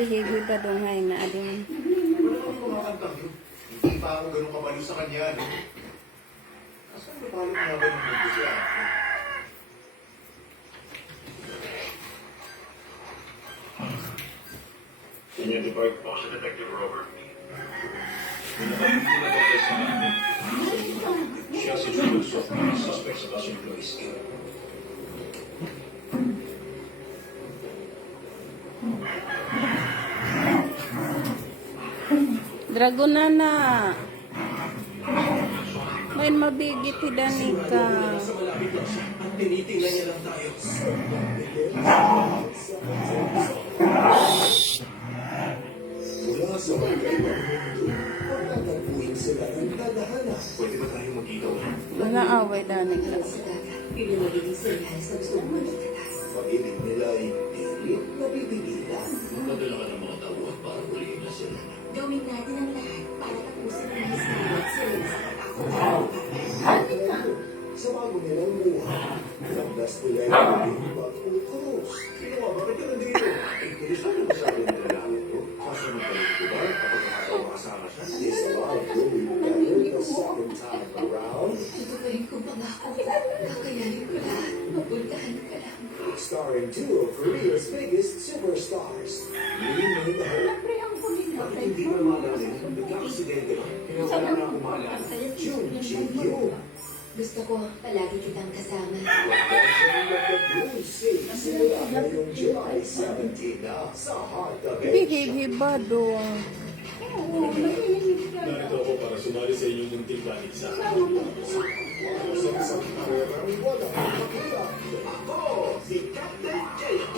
Behave pa dong hay na adim. Ano naman kumakantang yun? Hindi pa ako ganun kabalo sa kanya, no? Asan ba paano mga ganun mo siya? Senior Depart po si Detective Robert. Siya si Julius of mga suspects of us employees. Dragonana. May mabigit hidani ka. Nasa malapit lang siya. At tinitingnan niya lang tayo. Mula sa mga mundo, pagtatagpuin sila ng tadhana. Pwede ba tayo magkita ulit? Wala away dani ka. Yun yung magiging senyales na gusto mong magkita tayo. Pag-ibig nila ay pilit na pipigilan. Magdala ka ng mga tawag para ulihin na sila. Gawin natin ang lahat para tapusin ang history at sila sa katakot. Sa bago nilang buhay, nagdas nila yung maging pag-utos. Ginawa, bakit ka nandito? Inis na masyado nila lang ito. Kasunod ka nito ba? Kapag nakasama siya? This love will be better the second time around. Tutupayin ko pangako. Kakayanin ko lahat. Mapuntahan ka lang. Starring two of Korea's biggest superstars. Lee Min-ho. Bakit hindi ko maalala yun? Nagka-aksidente ba? Kaya wala na akong maalala. Jun Ji-hyun. Gusto ko palagi kitang kasama. Legend of the Blue Sea. Simula ngayong July 17 na sa Heart of Asia. Behave ba dong? Narito ako para sumali sa inyong munting banisa. Sa isang karerang walang kakilang. Ako, si Captain Chaos.